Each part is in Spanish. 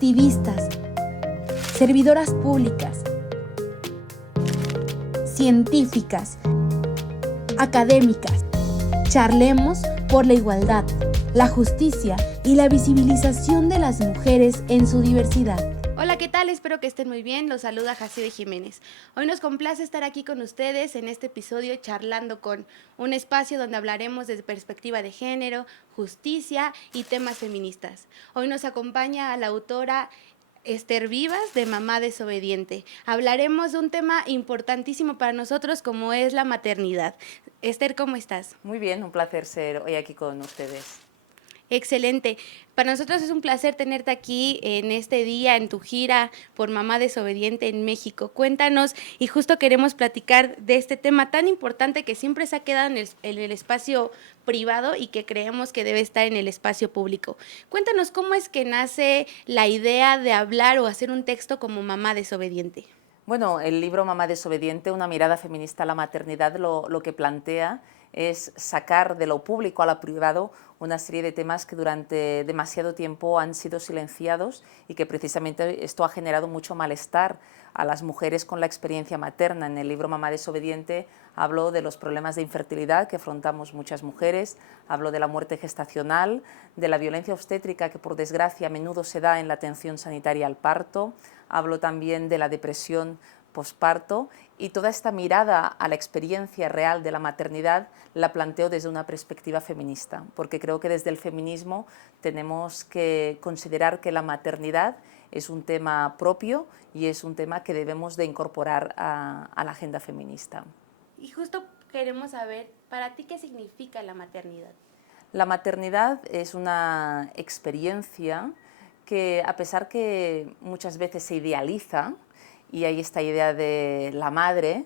activistas, servidoras públicas, científicas, académicas. Charlemos por la igualdad, la justicia y la visibilización de las mujeres en su diversidad. Hola, ¿qué tal? Espero que estén muy bien. Los saluda Jacide Jiménez. Hoy nos complace estar aquí con ustedes en este episodio charlando con un espacio donde hablaremos desde perspectiva de género, justicia y temas feministas. Hoy nos acompaña la autora Esther Vivas, de Mamá Desobediente. Hablaremos de un tema importantísimo para nosotros como es la maternidad. Esther, ¿cómo estás? Muy bien, un placer ser hoy aquí con ustedes. Excelente. Para nosotros es un placer tenerte aquí en este día, en tu gira por Mamá Desobediente en México. Cuéntanos, y justo queremos platicar de este tema tan importante que siempre se ha quedado en el espacio privado y que creemos que debe estar en el espacio público. Cuéntanos cómo es que nace la idea de hablar o hacer un texto como Mamá Desobediente. Bueno, el libro Mamá Desobediente, una mirada feminista a la maternidad, lo que plantea es sacar de lo público a lo privado una serie de temas que durante demasiado tiempo han sido silenciados y que precisamente esto ha generado mucho malestar a las mujeres con la experiencia materna. En el libro Mamá Desobediente hablo de los problemas de infertilidad que afrontamos muchas mujeres, hablo de la muerte gestacional, de la violencia obstétrica que por desgracia a menudo se da en la atención sanitaria al parto, hablo también de la depresión posparto, y toda esta mirada a la experiencia real de la maternidad la planteo desde una perspectiva feminista, porque creo que desde el feminismo tenemos que considerar que la maternidad es un tema propio y es un tema que debemos de incorporar a la agenda feminista. Y justo queremos saber, para ti, ¿qué significa la maternidad? La maternidad es una experiencia que, a pesar que muchas veces se idealiza, y hay esta idea de la madre,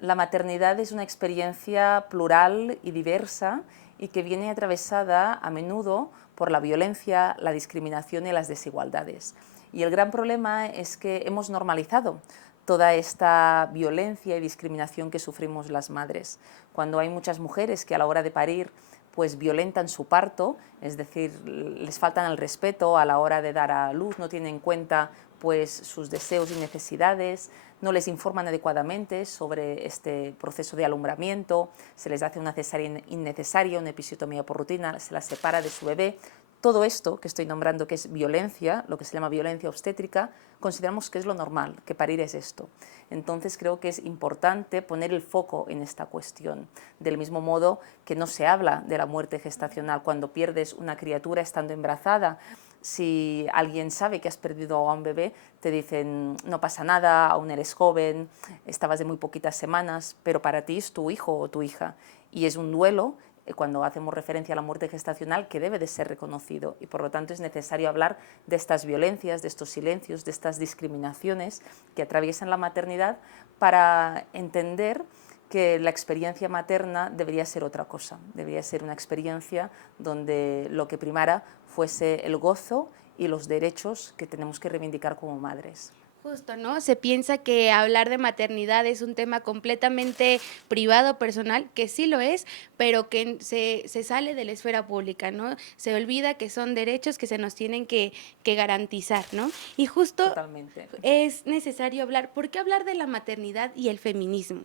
la maternidad es una experiencia plural y diversa y que viene atravesada a menudo por la violencia, la discriminación y las desigualdades. Y el gran problema es que hemos normalizado toda esta violencia y discriminación que sufrimos las madres. Cuando hay muchas mujeres que a la hora de parir pues violentan su parto, es decir, les faltan el respeto a la hora de dar a luz, no tienen en cuenta pues sus deseos y necesidades, no les informan adecuadamente sobre este proceso de alumbramiento, se les hace una cesárea innecesaria, una episiotomía por rutina, se las separa de su bebé. Todo esto que estoy nombrando, que es violencia, lo que se llama violencia obstétrica, consideramos que es lo normal, que parir es esto. Entonces creo que es importante poner el foco en esta cuestión, del mismo modo que no se habla de la muerte gestacional. Cuando pierdes una criatura estando embarazada, si alguien sabe que has perdido a un bebé, te dicen no pasa nada, aún eres joven, estabas de muy poquitas semanas, pero para ti es tu hijo o tu hija, y es un duelo cuando hacemos referencia a la muerte gestacional que debe de ser reconocido, y por lo tanto es necesario hablar de estas violencias, de estos silencios, de estas discriminaciones que atraviesan la maternidad para entender que la experiencia materna debería ser otra cosa, debería ser una experiencia donde lo que primara fuese el gozo y los derechos que tenemos que reivindicar como madres. Justo, ¿no? Se piensa que hablar de maternidad es un tema completamente privado, personal, que sí lo es, pero que se sale de la esfera pública, ¿no? Se olvida que son derechos que se nos tienen que garantizar, ¿no? Y justo Totalmente. es necesario hablar, ¿por qué hablar de la maternidad y el feminismo?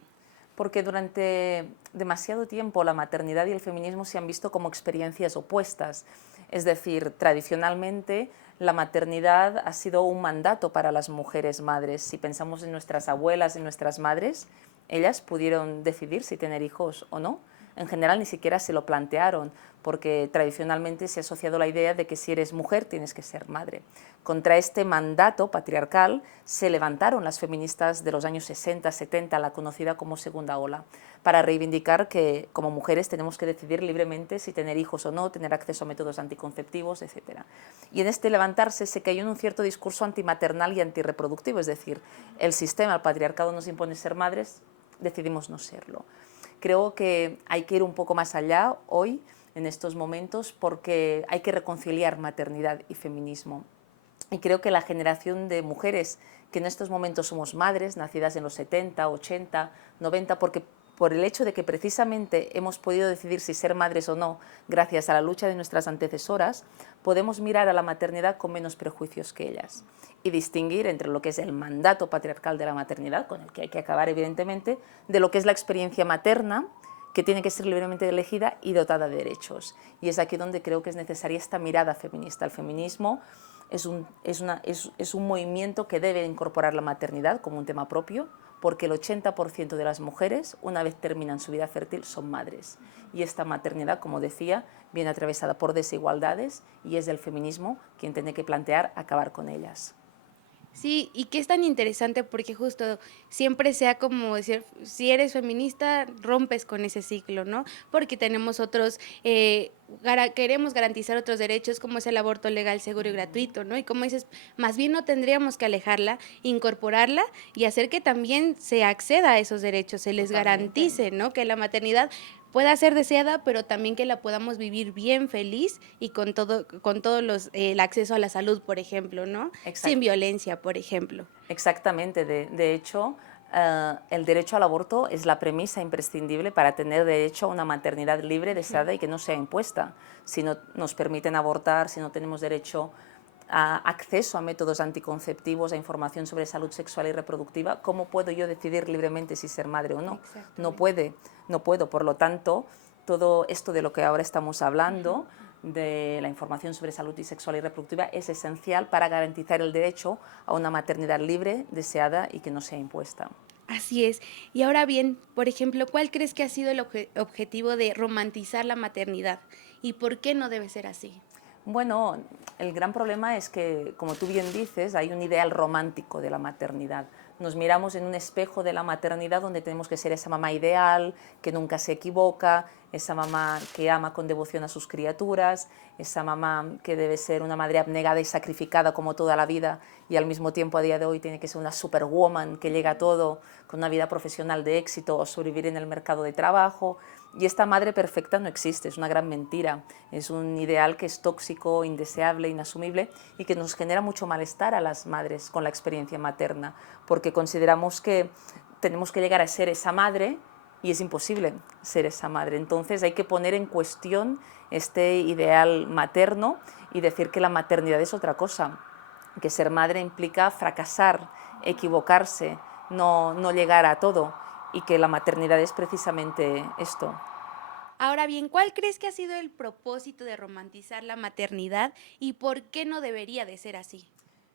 Porque durante demasiado tiempo la maternidad y el feminismo se han visto como experiencias opuestas. Es decir, tradicionalmente la maternidad ha sido un mandato para las mujeres madres. Si pensamos en nuestras abuelas y nuestras madres, ellas pudieron decidir si tener hijos o no. En general ni siquiera se lo plantearon, porque tradicionalmente se ha asociado la idea de que si eres mujer tienes que ser madre. Contra este mandato patriarcal se levantaron las feministas de los años 60, 70, la conocida como segunda ola, para reivindicar que como mujeres tenemos que decidir libremente si tener hijos o no, tener acceso a métodos anticonceptivos, etc. Y en este levantarse se cayó en un cierto discurso antimaternal y antirreproductivo, es decir, el sistema, el patriarcado nos impone ser madres, decidimos no serlo. Creo que hay que ir un poco más allá hoy, en estos momentos, porque hay que reconciliar maternidad y feminismo. Y creo que la generación de mujeres que en estos momentos somos madres, nacidas en los 70, 80, 90, porque por el hecho de que precisamente hemos podido decidir si ser madres o no, gracias a la lucha de nuestras antecesoras, podemos mirar a la maternidad con menos prejuicios que ellas y distinguir entre lo que es el mandato patriarcal de la maternidad, con el que hay que acabar evidentemente, de lo que es la experiencia materna, que tiene que ser libremente elegida y dotada de derechos. Y es aquí donde creo que es necesaria esta mirada feminista. El feminismo es un movimiento que debe incorporar la maternidad como un tema propio, porque el 80% de las mujeres, una vez terminan su vida fértil, son madres. Y esta maternidad, como decía, viene atravesada por desigualdades y es el feminismo quien tiene que plantear acabar con ellas. Sí, y que es tan interesante porque justo siempre sea como decir, si eres feminista, rompes con ese ciclo, ¿no? Porque tenemos otros, queremos garantizar otros derechos como es el aborto legal, seguro y gratuito, ¿no? Y como dices, más bien no tendríamos que alejarla, incorporarla y hacer que también se acceda a esos derechos, se les Totalmente. garantice, ¿no? Que la maternidad pueda ser deseada, pero también que la podamos vivir bien, feliz y con todos el acceso a la salud, por ejemplo, ¿no? Exacto. Sin violencia, por ejemplo. Exactamente, de hecho, el derecho al aborto es la premisa imprescindible para tener derecho a una maternidad libre, deseada y que no sea impuesta. Si no nos permiten abortar, si no tenemos derecho a acceso a métodos anticonceptivos, a información sobre salud sexual y reproductiva, ¿cómo puedo yo decidir libremente si ser madre o no? No puedo. Por lo tanto, todo esto de lo que ahora estamos hablando, de la información sobre salud sexual y reproductiva, es esencial para garantizar el derecho a una maternidad libre, deseada y que no sea impuesta. Así es. Y ahora bien, por ejemplo, ¿cuál crees que ha sido el objetivo de romantizar la maternidad? ¿Y por qué no debe ser así? Bueno, el gran problema es que, como tú bien dices, hay un ideal romántico de la maternidad. Nos miramos en un espejo de la maternidad donde tenemos que ser esa mamá ideal, que nunca se equivoca, esa mamá que ama con devoción a sus criaturas, esa mamá que debe ser una madre abnegada y sacrificada como toda la vida y al mismo tiempo a día de hoy tiene que ser una superwoman que llega a todo con una vida profesional de éxito o sobrevivir en el mercado de trabajo. Y esta madre perfecta no existe, es una gran mentira, es un ideal que es tóxico, indeseable, inasumible y que nos genera mucho malestar a las madres con la experiencia materna, porque consideramos que tenemos que llegar a ser esa madre y es imposible ser esa madre. Entonces hay que poner en cuestión este ideal materno y decir que la maternidad es otra cosa, que ser madre implica fracasar, equivocarse, no llegar a todo, y que la maternidad es precisamente esto. Ahora bien, ¿cuál crees que ha sido el propósito de romantizar la maternidad y por qué no debería de ser así?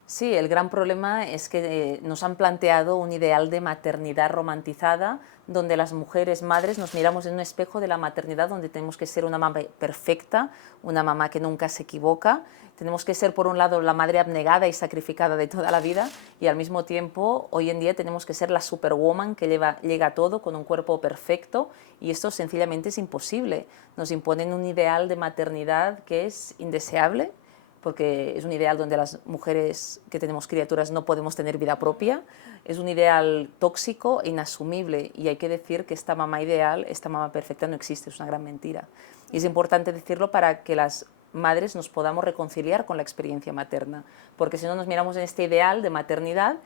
Sí, el gran problema es que nos han planteado un ideal de maternidad romantizada, donde las mujeres madres nos miramos en un espejo de la maternidad, donde tenemos que ser una mamá perfecta, una mamá que nunca se equivoca. Tenemos que ser, por un lado, la madre abnegada y sacrificada de toda la vida, y al mismo tiempo, hoy en día, tenemos que ser la superwoman que llega a todo con un cuerpo perfecto, y esto sencillamente es imposible. Nos imponen un ideal de maternidad que es indeseable, porque es un ideal donde las mujeres que tenemos criaturas no podemos tener vida propia, es un ideal tóxico e inasumible, y hay que decir que esta mamá ideal, esta mamá perfecta no existe, es una gran mentira. Y es importante decirlo para que las madres nos podamos reconciliar con la experiencia materna, porque si no nos miramos en este ideal de maternidad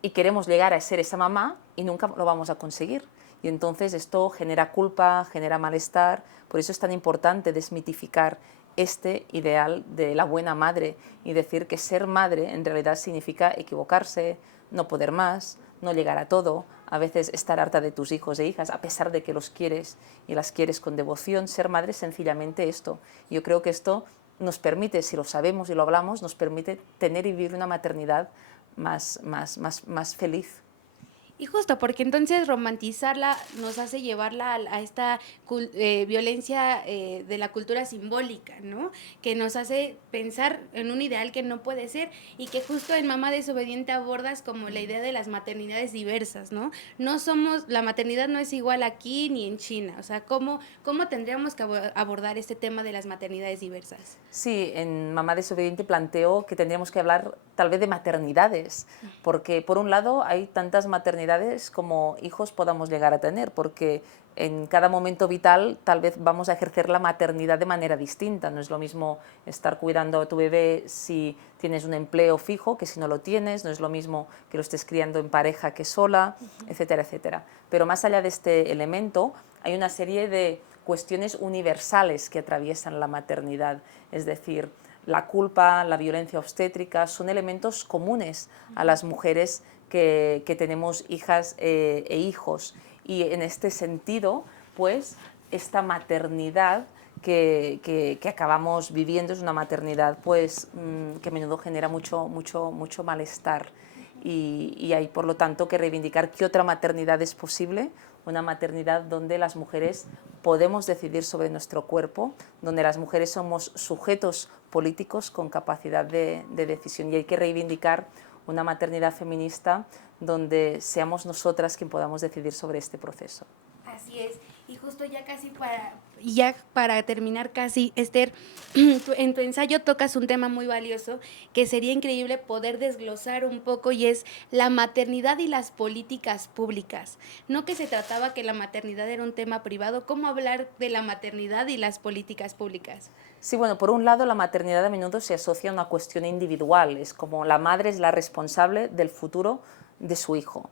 y queremos llegar a ser esa mamá y nunca lo vamos a conseguir. Y entonces esto genera culpa, genera malestar, por eso es tan importante desmitificar este ideal de la buena madre y decir que ser madre en realidad significa equivocarse, no poder más, no llegar a todo, a veces estar harta de tus hijos e hijas, a pesar de que los quieres y las quieres con devoción. Ser madre es sencillamente esto. Yo creo que esto nos permite, si lo sabemos y lo hablamos, nos permite tener y vivir una maternidad más feliz. Y justo porque entonces romantizarla nos hace llevarla a esta violencia de la cultura simbólica, ¿no? Que nos hace pensar en un ideal que no puede ser y que justo en Mamá Desobediente abordas como la idea de las maternidades diversas, ¿no? La maternidad no es igual aquí ni en China, o sea, ¿cómo tendríamos que abordar este tema de las maternidades diversas? Sí, en Mamá Desobediente planteo que tendríamos que hablar tal vez de maternidades, porque por un lado hay tantas maternidades oportunidades como hijos podamos llegar a tener, porque en cada momento vital tal vez vamos a ejercer la maternidad de manera distinta. No es lo mismo estar cuidando a tu bebé si tienes un empleo fijo que si no lo tienes, no es lo mismo que lo estés criando en pareja que sola, etcétera, etcétera. Pero más allá de este elemento, hay una serie de cuestiones universales que atraviesan la maternidad, es decir, la culpa, la violencia obstétrica, son elementos comunes a las mujeres que tenemos hijas e hijos. Y en este sentido, pues, esta maternidad que acabamos viviendo es una maternidad pues, que a menudo genera mucho malestar. Y hay, por lo tanto, que reivindicar qué otra maternidad es posible, una maternidad donde las mujeres podemos decidir sobre nuestro cuerpo, donde las mujeres somos sujetos políticos con capacidad de decisión. Y hay que reivindicar una maternidad feminista donde seamos nosotras quien podamos decidir sobre este proceso. Así es, y justo ya casi para terminar casi, Esther, en tu ensayo tocas un tema muy valioso que sería increíble poder desglosar un poco, y es la maternidad y las políticas públicas. No que se trataba que la maternidad era un tema privado, ¿cómo hablar de la maternidad y las políticas públicas? Sí, bueno, por un lado la maternidad a menudo se asocia a una cuestión individual, es como la madre es la responsable del futuro de su hijo.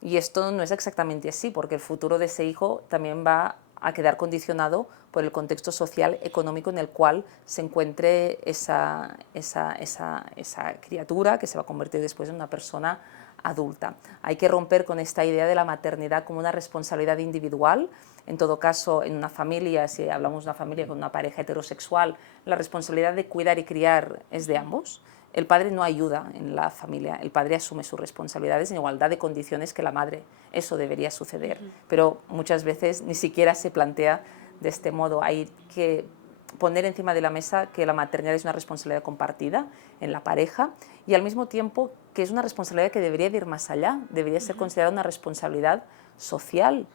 Y esto no es exactamente así, porque el futuro de ese hijo también va a quedar condicionado por el contexto social, económico en el cual se encuentre esa criatura que se va a convertir después en una persona adulta. Hay que romper con esta idea de la maternidad como una responsabilidad individual. En todo caso, en una familia, si hablamos de una familia con una pareja heterosexual, la responsabilidad de cuidar y criar es de ambos. El padre no ayuda en la familia, el padre asume sus responsabilidades en igualdad de condiciones que la madre. Eso debería suceder, pero muchas veces ni siquiera se plantea de este modo. Hay que poner encima de la mesa que la maternidad es una responsabilidad compartida en la pareja y al mismo tiempo que es una responsabilidad que debería de ir más allá, debería ser considerada una responsabilidad social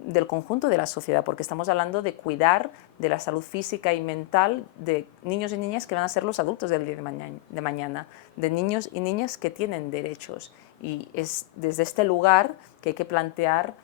del conjunto de la sociedad, porque estamos hablando de cuidar de la salud física y mental de niños y niñas que van a ser los adultos del día de mañana, de niños y niñas que tienen derechos. Y es desde este lugar que hay que plantear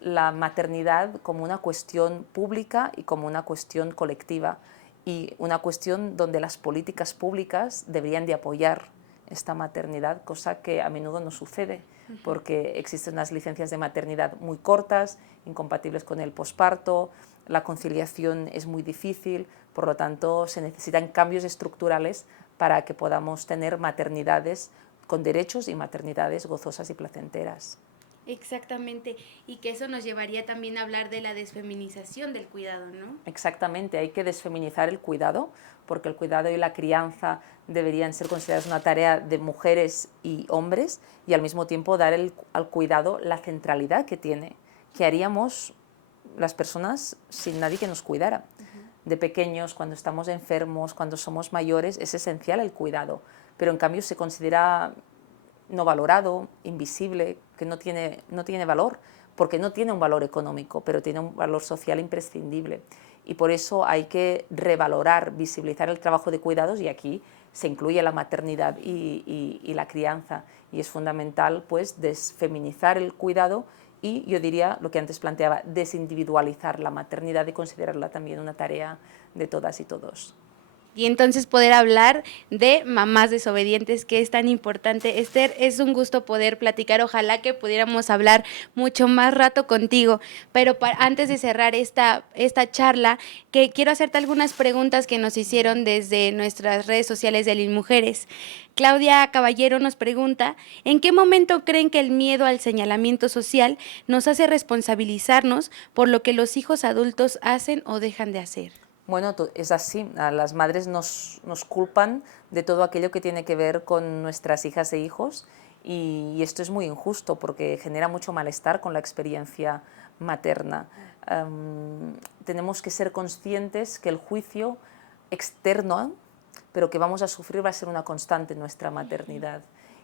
la maternidad como una cuestión pública y como una cuestión colectiva, y una cuestión donde las políticas públicas deberían de apoyar esta maternidad, cosa que a menudo no sucede, porque existen unas licencias de maternidad muy cortas, incompatibles con el posparto, la conciliación es muy difícil, por lo tanto se necesitan cambios estructurales para que podamos tener maternidades con derechos y maternidades gozosas y placenteras. Exactamente, y que eso nos llevaría también a hablar de la desfeminización del cuidado, ¿no? Exactamente, hay que desfeminizar el cuidado, porque el cuidado y la crianza deberían ser consideradas una tarea de mujeres y hombres, y al mismo tiempo dar al cuidado la centralidad que tiene. ¿Qué haríamos las personas sin nadie que nos cuidara? De pequeños, cuando estamos enfermos, cuando somos mayores, es esencial el cuidado, pero en cambio se considera no valorado, invisible, que no tiene valor, porque no tiene un valor económico, pero tiene un valor social imprescindible. Y por eso hay que revalorar, visibilizar el trabajo de cuidados, y aquí se incluye la maternidad y la crianza. Y es fundamental pues, desfeminizar el cuidado y, yo diría, lo que antes planteaba, desindividualizar la maternidad y considerarla también una tarea de todas y todos. Y entonces poder hablar de mamás desobedientes, que es tan importante. Esther, es un gusto poder platicar, ojalá que pudiéramos hablar mucho más rato contigo, pero antes de cerrar esta charla, que quiero hacerte algunas preguntas que nos hicieron desde nuestras redes sociales de Linmujeres. Claudia Caballero nos pregunta, ¿en qué momento creen que el miedo al señalamiento social nos hace responsabilizarnos por lo que los hijos adultos hacen o dejan de hacer? Bueno, es así, a las madres nos culpan de todo aquello que tiene que ver con nuestras hijas e hijos, y esto es muy injusto porque genera mucho malestar con la experiencia materna. Tenemos que ser conscientes que el juicio externo, pero que vamos a sufrir, va a ser una constante en nuestra maternidad,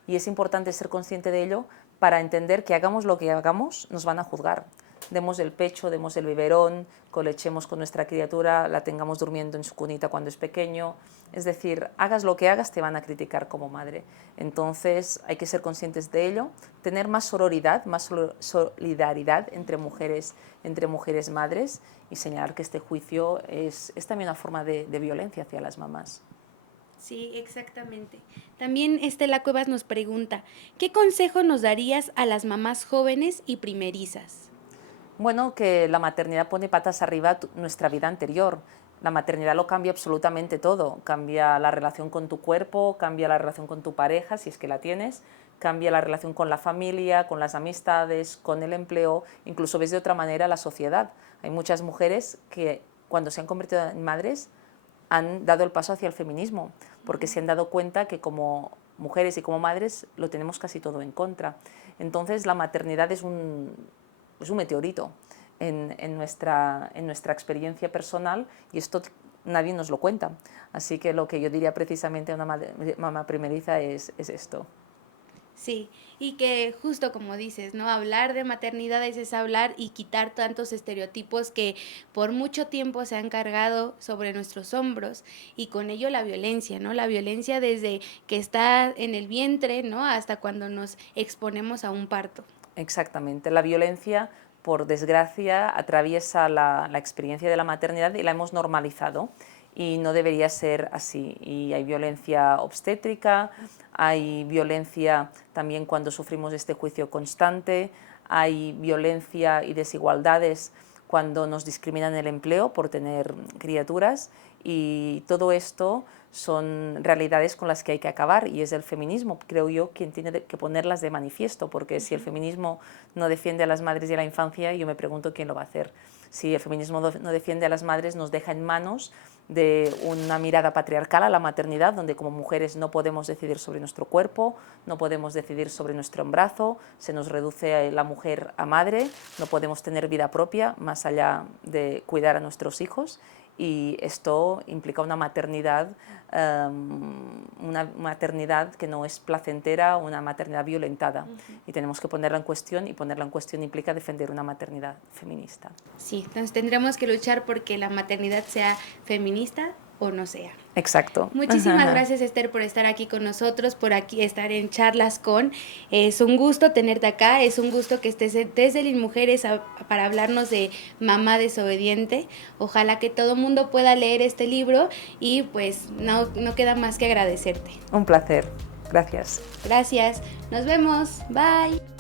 y es importante ser consciente de ello para entender que hagamos lo que hagamos, nos van a juzgar. demos el pecho, demos el biberón, colechemos con nuestra criatura, la tengamos durmiendo en su cunita cuando es pequeño. Es decir, hagas lo que hagas, te van a criticar como madre. Entonces hay que ser conscientes de ello, tener más sororidad, más solidaridad entre mujeres madres, y señalar que este juicio es también una forma de violencia hacia las mamás. Sí, exactamente. También Estela Cuevas nos pregunta, ¿qué consejo nos darías a las mamás jóvenes y primerizas? Bueno, que la maternidad pone patas arriba nuestra vida anterior. La maternidad lo cambia absolutamente todo. Cambia la relación con tu cuerpo, cambia la relación con tu pareja, si es que la tienes, cambia la relación con la familia, con las amistades, con el empleo, incluso ves de otra manera la sociedad. Hay muchas mujeres que cuando se han convertido en madres han dado el paso hacia el feminismo, porque se han dado cuenta que como mujeres y como madres lo tenemos casi todo en contra. Entonces la maternidad es un meteorito en nuestra experiencia personal, y esto nadie nos lo cuenta. Así que lo que yo diría precisamente a una mamá primeriza es esto. Sí, y que justo como dices, ¿no? Hablar de maternidad es hablar y quitar tantos estereotipos que por mucho tiempo se han cargado sobre nuestros hombros, y con ello la violencia, ¿no? La violencia desde que está en el vientre, ¿no? Hasta cuando nos exponemos a un parto. Exactamente, la violencia, por desgracia, atraviesa la experiencia de la maternidad y la hemos normalizado, y no debería ser así. Y hay violencia obstétrica, hay violencia también cuando sufrimos este juicio constante, hay violencia y desigualdades cuando nos discriminan el empleo por tener criaturas, y todo esto son realidades con las que hay que acabar, y es el feminismo, creo yo, quien tiene que ponerlas de manifiesto, porque si el feminismo no defiende a las madres y a la infancia, yo me pregunto quién lo va a hacer. Si el feminismo no defiende a las madres, nos deja en manos de una mirada patriarcal a la maternidad, donde como mujeres no podemos decidir sobre nuestro cuerpo, no podemos decidir sobre nuestro embarazo, se nos reduce a la mujer a madre, no podemos tener vida propia más allá de cuidar a nuestros hijos, y esto implica una maternidad que no es placentera, una maternidad violentada, y tenemos que ponerla en cuestión, y ponerla en cuestión implica defender una maternidad feminista. Sí, entonces tendremos que luchar porque la maternidad sea feminista o no sea. Exacto. Muchísimas gracias, Esther, por estar aquí con nosotros, por aquí estar en Charlas con. Es un gusto tenerte acá, es un gusto que estés desde Linmujeres para hablarnos de Mamá Desobediente. Ojalá que todo el mundo pueda leer este libro, y pues no queda más que agradecerte. Un placer. Gracias. Gracias. Nos vemos. Bye.